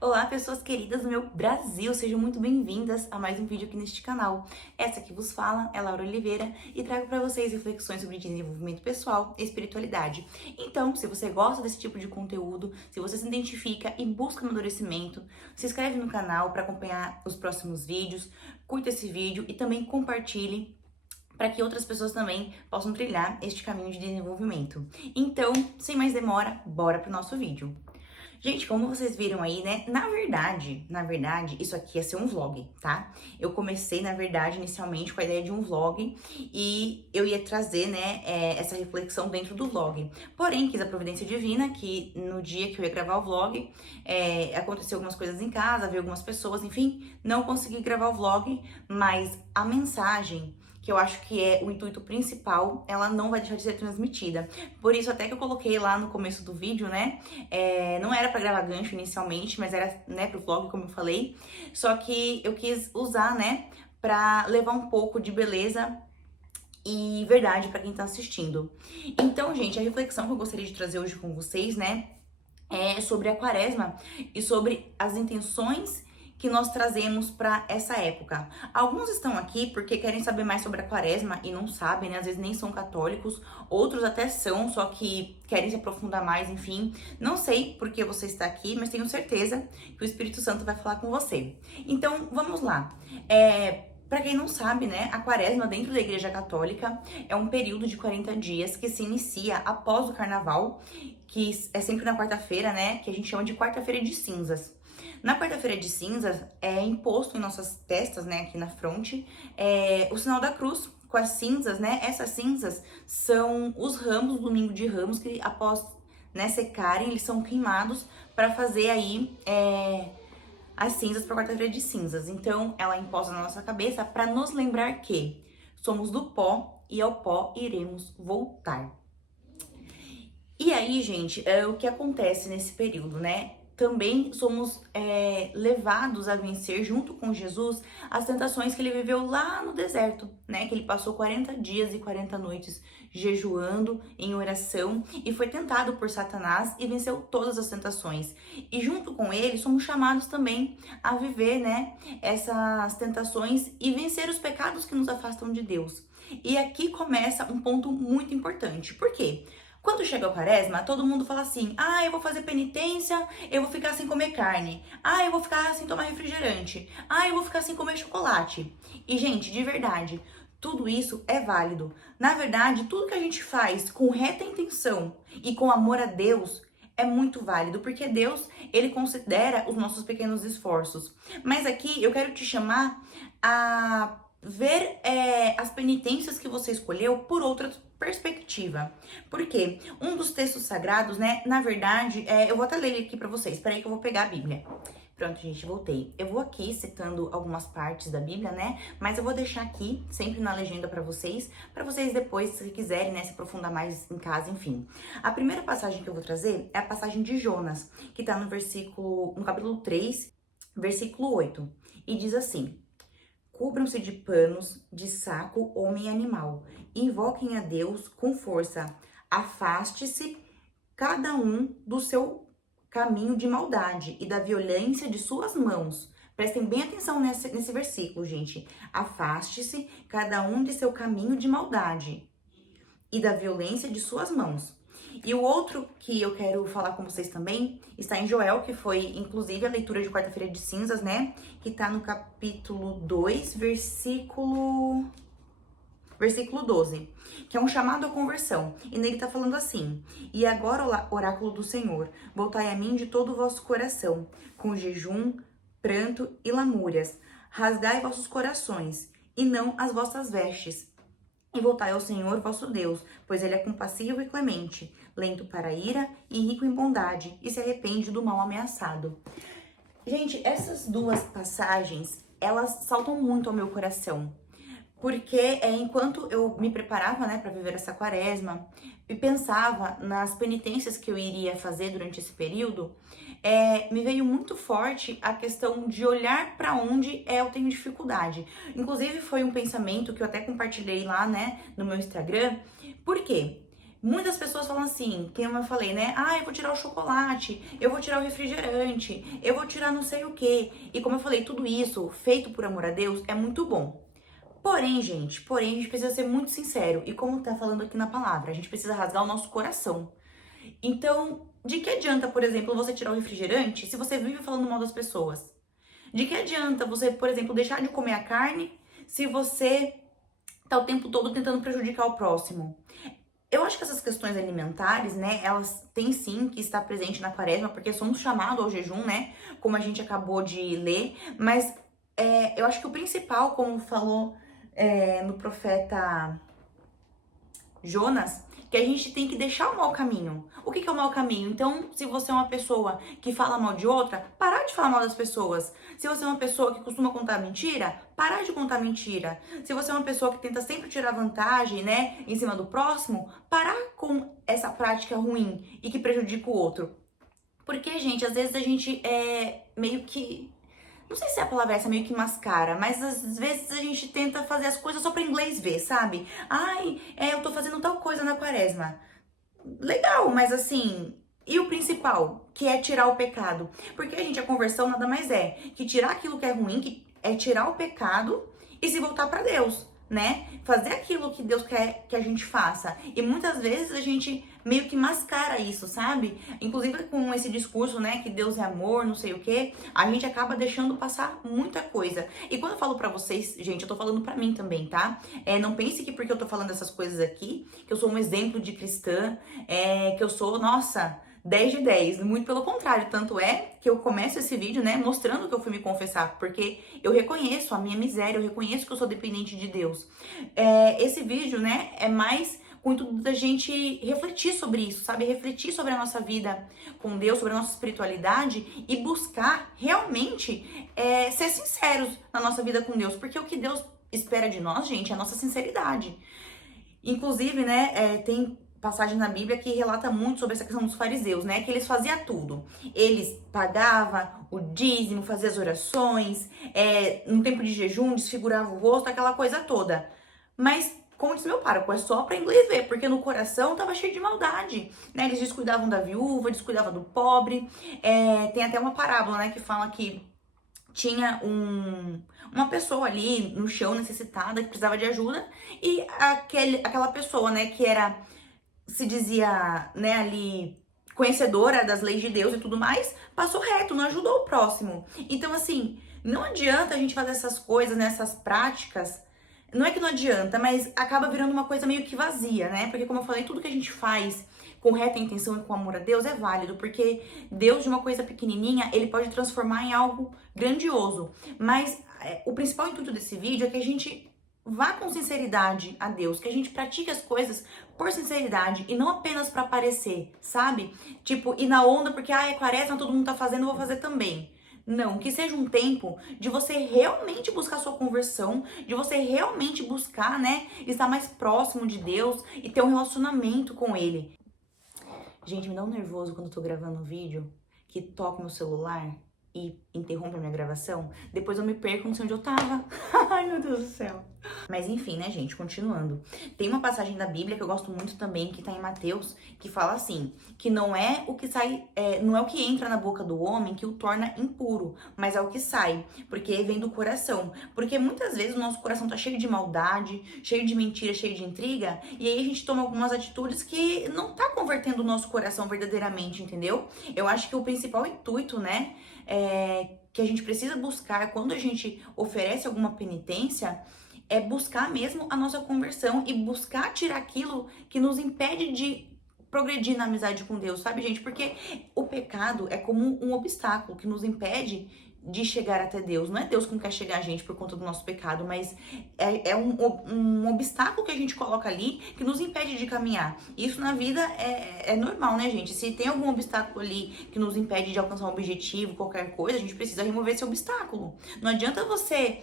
Olá, pessoas queridas do meu Brasil, sejam muito bem-vindas a mais um vídeo aqui neste canal. Essa que vos fala é Laura Oliveira e trago para vocês reflexões sobre desenvolvimento pessoal e espiritualidade. Então, se você gosta desse tipo de conteúdo, se você se identifica e busca amadurecimento, se inscreve no canal para acompanhar os próximos vídeos, curta esse vídeo e também compartilhe para que outras pessoas também possam trilhar este caminho de desenvolvimento. Então, sem mais demora, bora pro nosso vídeo. Gente, como vocês viram aí, né? Na verdade, isso aqui ia ser um vlog, tá? Eu comecei, na verdade, inicialmente com a ideia de um vlog e eu ia trazer, né, essa reflexão dentro do vlog. Porém, quis a providência divina que no dia que eu ia gravar o vlog, aconteceu algumas coisas em casa, vi algumas pessoas, enfim, não consegui gravar o vlog, mas a mensagem que eu acho que é o intuito principal, ela não vai deixar de ser transmitida. Por isso, até que eu coloquei lá no começo do vídeo, né, não era pra gravar gancho inicialmente, mas era, né, pro vlog, como eu falei, só que eu quis usar, né, pra levar um pouco de beleza e verdade pra quem tá assistindo. Então, gente, a reflexão que eu gostaria de trazer hoje com vocês, né, é sobre a quaresma e sobre as intenções que nós trazemos para essa época. Alguns estão aqui porque querem saber mais sobre a quaresma e não sabem, né? Às vezes nem são católicos, outros até são, só que querem se aprofundar mais, enfim. Não sei por que você está aqui, mas tenho certeza que o Espírito Santo vai falar com você. Então, vamos lá. Para quem não sabe, né, a quaresma dentro da Igreja Católica é um período de 40 dias que se inicia após o Carnaval, que é sempre na quarta-feira, né, que a gente chama de quarta-feira de cinzas. Na quarta-feira de cinzas é imposto em nossas testas, né, aqui na fronte, o sinal da cruz com as cinzas, né? Essas cinzas são os ramos do domingo de Ramos que após, né, secarem, eles são queimados para fazer aí as cinzas para quarta-feira de cinzas. Então, ela é imposta na nossa cabeça para nos lembrar que somos do pó e ao pó iremos voltar. E aí, gente, o que acontece nesse período, né? Também somos levados a vencer, junto com Jesus, as tentações que ele viveu lá no deserto, né? Que ele passou 40 dias e 40 noites jejuando em oração e foi tentado por Satanás e venceu todas as tentações. E junto com ele, somos chamados também a viver, né, essas tentações e vencer os pecados que nos afastam de Deus. E aqui começa um ponto muito importante. Por quê? Quando chega o quaresma, todo mundo fala assim: eu vou fazer penitência, eu vou ficar sem comer carne, eu vou ficar sem tomar refrigerante, eu vou ficar sem comer chocolate. E, gente, de verdade, tudo isso é válido. Na verdade, tudo que a gente faz com reta intenção e com amor a Deus é muito válido, porque Deus, ele considera os nossos pequenos esforços. Mas aqui eu quero te chamar a ver as penitências que você escolheu por outra perspectiva. Porque um dos textos sagrados, né, na verdade, eu vou até ler ele aqui pra vocês. Espera aí que eu vou pegar a Bíblia. Pronto, gente, voltei. Eu vou aqui citando algumas partes da Bíblia, né, mas eu vou deixar aqui, sempre na legenda pra vocês depois, se quiserem, né, se aprofundar mais em casa, enfim. A primeira passagem que eu vou trazer é a passagem de Jonas, que tá no capítulo 3, versículo 8. E diz assim: cubram-se de panos, de saco, homem e animal. Invoquem a Deus com força. Afaste-se cada um do seu caminho de maldade e da violência de suas mãos. Prestem bem atenção nesse versículo, gente. Afaste-se cada um de seu caminho de maldade e da violência de suas mãos. E o outro que eu quero falar com vocês também está em Joel, que foi inclusive a leitura de quarta-feira de cinzas, né? Que tá no capítulo 2, versículo 12, que é um chamado à conversão. E nele tá falando assim: e agora, oráculo do Senhor, voltai a mim de todo o vosso coração, com jejum, pranto e lamúrias. Rasgai vossos corações, e não as vossas vestes. E voltai ao Senhor vosso Deus, pois ele é compassivo e clemente, lento para a ira e rico em bondade, e se arrepende do mal ameaçado. Gente, essas duas passagens, elas saltam muito ao meu coração, porque enquanto eu me preparava, né, para viver essa quaresma e pensava nas penitências que eu iria fazer durante esse período, me veio muito forte a questão de olhar para onde eu tenho dificuldade. Inclusive foi um pensamento que eu até compartilhei lá, né, no meu Instagram. Por quê? Muitas pessoas falam assim, como eu falei, né? Ah, eu vou tirar o chocolate, eu vou tirar o refrigerante, eu vou tirar não sei o quê. E como eu falei, tudo isso feito por amor a Deus é muito bom. Porém, a gente precisa ser muito sincero. E como tá falando aqui na palavra, a gente precisa rasgar o nosso coração. Então, de que adianta, por exemplo, você tirar o refrigerante se você vive falando mal das pessoas? De que adianta você, por exemplo, deixar de comer a carne se você tá o tempo todo tentando prejudicar o próximo? Eu acho que essas questões alimentares, né, elas têm sim que estar presente na quaresma, porque somos chamados ao jejum, né, como a gente acabou de ler, mas eu acho que o principal, como falou no profeta Jonas, que a gente tem que deixar o mau caminho. O que é o mau caminho? Então, se você é uma pessoa que fala mal de outra, parar de falar mal das pessoas. Se você é uma pessoa que costuma contar mentira, parar de contar mentira. Se você é uma pessoa que tenta sempre tirar vantagem, né, em cima do próximo, parar com essa prática ruim e que prejudica o outro. Porque, gente, às vezes a gente meio que, não sei se a palavra é essa, meio que mascara, mas às vezes a gente tenta fazer as coisas só pra inglês ver, sabe? Ai, eu tô fazendo tal coisa na quaresma. Legal, mas assim, e o principal, que é tirar o pecado? Porque, gente, a conversão nada mais é que tirar aquilo que é ruim, que é tirar o pecado e se voltar pra Deus, né? Fazer aquilo que Deus quer que a gente faça. E muitas vezes a gente meio que mascara isso, sabe? Inclusive com esse discurso, né, que Deus é amor, não sei o quê, a gente acaba deixando passar muita coisa. E quando eu falo pra vocês, gente, eu tô falando pra mim também, tá? Não pense que porque eu tô falando essas coisas aqui, que eu sou um exemplo de cristã, que eu sou, nossa, 10 de 10. Muito pelo contrário, tanto é que eu começo esse vídeo, né, mostrando que eu fui me confessar, porque eu reconheço a minha miséria, eu reconheço que eu sou dependente de Deus. Esse vídeo, né, é mais com o intuito da gente refletir sobre isso, sabe? Refletir sobre a nossa vida com Deus, sobre a nossa espiritualidade e buscar realmente ser sinceros na nossa vida com Deus, porque o que Deus espera de nós, gente, é a nossa sinceridade. Inclusive, né, tem passagem na Bíblia que relata muito sobre essa questão dos fariseus, né? Que eles faziam tudo. Eles pagavam o dízimo, faziam as orações, no tempo de jejum, desfiguravam o rosto, aquela coisa toda. Mas, como diz meu pároco, é só pra inglês ver, porque no coração tava cheio de maldade, né? Eles descuidavam da viúva, descuidavam do pobre. Tem até uma parábola, né, que fala que tinha uma pessoa ali no chão necessitada que precisava de ajuda e aquela pessoa, né, que se dizia, né, ali conhecedora das leis de Deus e tudo mais, passou reto, não ajudou o próximo. Então, assim, não adianta a gente fazer essas coisas, né, essas práticas. Não é que não adianta, mas acaba virando uma coisa meio que vazia, né? Porque, como eu falei, tudo que a gente faz com reta intenção e com amor a Deus é válido, porque Deus, de uma coisa pequenininha, ele pode transformar em algo grandioso. Mas o principal intuito desse vídeo é que a gente vá com sinceridade a Deus, que a gente pratique as coisas por sinceridade e não apenas pra aparecer, sabe? Tipo, ir na onda porque, é quaresma, todo mundo tá fazendo, eu vou fazer também. Não, que seja um tempo de você realmente buscar sua conversão, de você realmente buscar, né, estar mais próximo de Deus e ter um relacionamento com Ele. Gente, me dá um nervoso quando eu tô gravando um vídeo que toca no celular e interrompe a minha gravação. Depois eu me perco, não sei onde eu tava. Ai, meu Deus do céu. Mas enfim, né, gente, continuando. Tem uma passagem da Bíblia que eu gosto muito também, que tá em Mateus, que fala assim, que não é o que sai, não é o que entra na boca do homem que o torna impuro, mas é o que sai, porque vem do coração. Porque muitas vezes o nosso coração tá cheio de maldade, cheio de mentira, cheio de intriga, e aí a gente toma algumas atitudes que não tá convertendo o nosso coração verdadeiramente, entendeu? Eu acho que o principal intuito, né, que a gente precisa buscar quando a gente oferece alguma penitência é buscar mesmo a nossa conversão e buscar tirar aquilo que nos impede de progredir na amizade com Deus, sabe, gente? Porque o pecado é como um obstáculo que nos impede de chegar até Deus. Não é Deus que não quer chegar a gente por conta do nosso pecado, mas é um obstáculo que a gente coloca ali que nos impede de caminhar. Isso na vida é normal, né, gente? Se tem algum obstáculo ali que nos impede de alcançar um objetivo, qualquer coisa, a gente precisa remover esse obstáculo. Não adianta você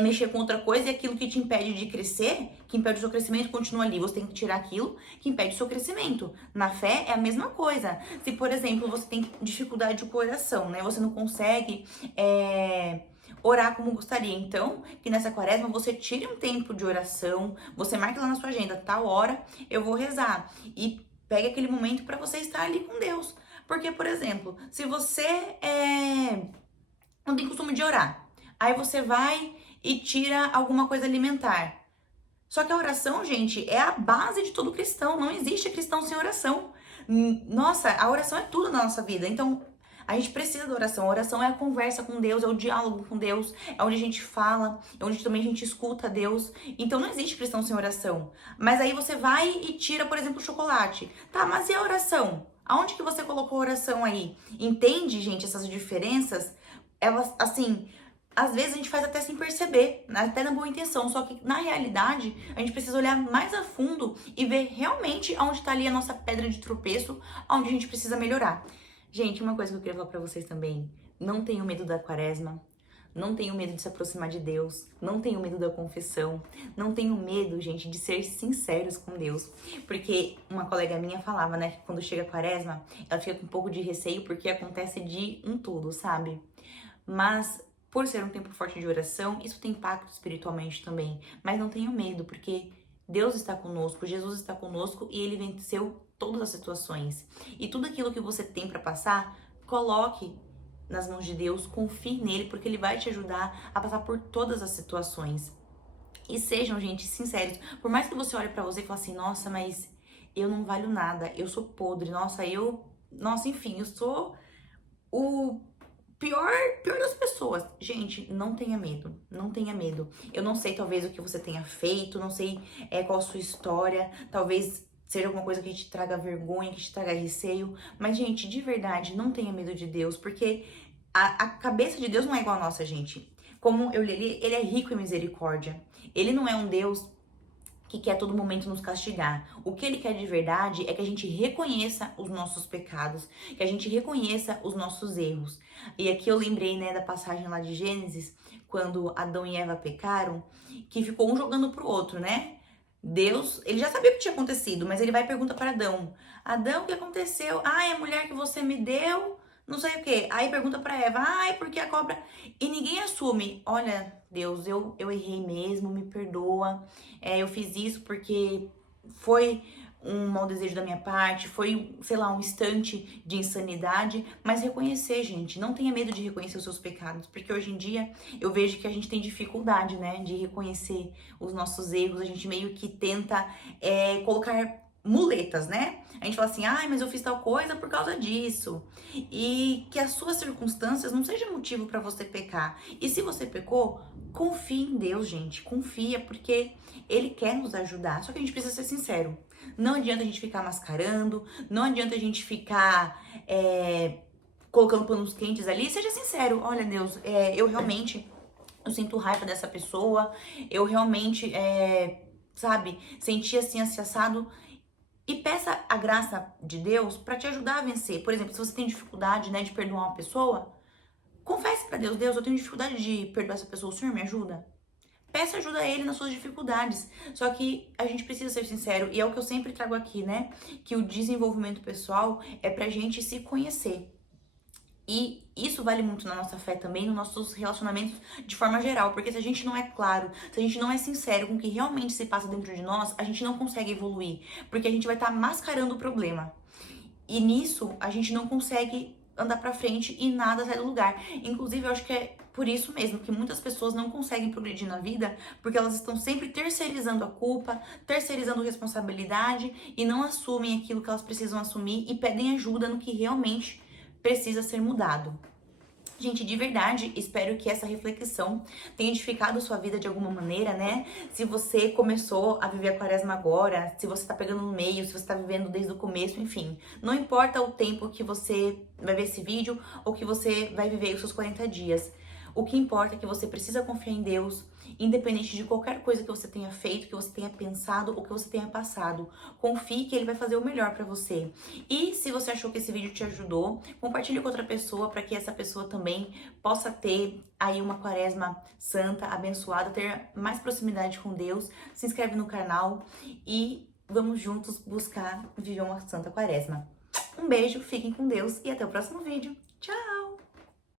mexer com outra coisa e aquilo que te impede de crescer, que impede o seu crescimento, continua ali. Você tem que tirar aquilo que impede o seu crescimento. Na fé é a mesma coisa. Se, por exemplo, você tem dificuldade com oração, né? Você não consegue orar como gostaria. Então, que nessa quaresma você tire um tempo de oração, você marque lá na sua agenda, tal hora eu vou rezar. E pegue aquele momento para você estar ali com Deus. Porque, por exemplo, se você não tem costume de orar, aí você vai e tira alguma coisa alimentar. Só que a oração, gente, é a base de todo cristão. Não existe cristão sem oração. Nossa, a oração é tudo na nossa vida. Então, a gente precisa da oração. A oração é a conversa com Deus, é o diálogo com Deus, é onde a gente fala, é onde também a gente escuta Deus. Então, não existe cristão sem oração. Mas aí você vai e tira, por exemplo, o chocolate. Tá, mas e a oração? Aonde que você colocou a oração aí? Entende, gente, essas diferenças? Elas, assim, às vezes a gente faz até sem perceber, até na boa intenção, só que na realidade a gente precisa olhar mais a fundo e ver realmente onde tá ali a nossa pedra de tropeço, onde a gente precisa melhorar. Gente, uma coisa que eu queria falar pra vocês também, não tenham medo da quaresma, não tenham medo de se aproximar de Deus, não tenham medo da confissão, não tenham medo, gente, de ser sinceros com Deus. Porque uma colega minha falava, né, que quando chega a quaresma, ela fica com um pouco de receio porque acontece de um tudo, sabe? Mas por ser um tempo forte de oração, isso tem impacto espiritualmente também. Mas não tenham medo, porque Deus está conosco, Jesus está conosco e Ele venceu todas as situações. E tudo aquilo que você tem para passar, coloque nas mãos de Deus, confie nele, porque Ele vai te ajudar a passar por todas as situações. E sejam, gente, sinceros. Por mais que você olhe para você e fale assim, nossa, mas eu não valho nada, eu sou podre, nossa, enfim, eu sou o pior das pessoas. Gente, não tenha medo, não tenha medo. Eu não sei, talvez, o que você tenha feito, não sei qual a sua história, talvez seja alguma coisa que te traga vergonha, que te traga receio, mas, gente, de verdade, não tenha medo de Deus, porque a cabeça de Deus não é igual a nossa, gente. Como eu li, ele é rico em misericórdia. Ele não é um Deus que quer a todo momento nos castigar. O que ele quer de verdade é que a gente reconheça os nossos pecados, que a gente reconheça os nossos erros. E aqui eu lembrei, né, da passagem lá de Gênesis, quando Adão e Eva pecaram, que ficou um jogando pro outro, né? Deus, ele já sabia o que tinha acontecido, mas ele vai e pergunta para Adão: Adão, o que aconteceu? Ah, é a mulher que você me deu, não sei o quê. Aí pergunta para Eva: ah, é porque a cobra. E ninguém assume: olha, Deus, eu errei mesmo, me perdoa. Eu fiz isso porque foi um mau desejo da minha parte, foi, sei lá, um instante de insanidade, mas reconhecer, gente, não tenha medo de reconhecer os seus pecados, porque hoje em dia eu vejo que a gente tem dificuldade, né, de reconhecer os nossos erros, a gente meio que tenta colocar muletas, né? A gente fala assim, ai, mas eu fiz tal coisa por causa disso. E que as suas circunstâncias não sejam motivo para você pecar. E se você pecou, confie em Deus, gente. Confia, porque Ele quer nos ajudar. Só que a gente precisa ser sincero. Não adianta a gente ficar mascarando, não adianta a gente ficar colocando panos quentes ali. Seja sincero. Olha, Deus, eu sinto raiva dessa pessoa. Eu realmente, sabe, senti assim, assado. E peça a graça de Deus para te ajudar a vencer. Por exemplo, se você tem dificuldade, né, de perdoar uma pessoa, confesse para Deus: Deus, eu tenho dificuldade de perdoar essa pessoa, o Senhor me ajuda? Peça ajuda a Ele nas suas dificuldades. Só que a gente precisa ser sincero, e é o que eu sempre trago aqui, né? Que o desenvolvimento pessoal é pra gente se conhecer. E isso vale muito na nossa fé também, nos nossos relacionamentos de forma geral, porque se a gente não é claro, se a gente não é sincero com o que realmente se passa dentro de nós, a gente não consegue evoluir, porque a gente vai estar mascarando o problema. E nisso, a gente não consegue andar pra frente e nada sai do lugar. Inclusive, eu acho que é por isso mesmo que muitas pessoas não conseguem progredir na vida, porque elas estão sempre terceirizando a culpa, terceirizando a responsabilidade e não assumem aquilo que elas precisam assumir e pedem ajuda no que realmente precisa ser mudado. Gente, de verdade, espero que essa reflexão tenha edificado sua vida de alguma maneira, né? Se você começou a viver a quaresma agora, se você tá pegando no meio, se você tá vivendo desde o começo, enfim. Não importa o tempo que você vai ver esse vídeo ou que você vai viver os seus 40 dias. O que importa é que você precisa confiar em Deus, independente de qualquer coisa que você tenha feito, que você tenha pensado ou que você tenha passado. Confie que Ele vai fazer o melhor pra você. E se você achou que esse vídeo te ajudou, compartilhe com outra pessoa para que essa pessoa também possa ter aí uma quaresma santa, abençoada, ter mais proximidade com Deus. Se inscreve no canal e vamos juntos buscar viver uma santa quaresma. Um beijo, fiquem com Deus e até o próximo vídeo. Tchau!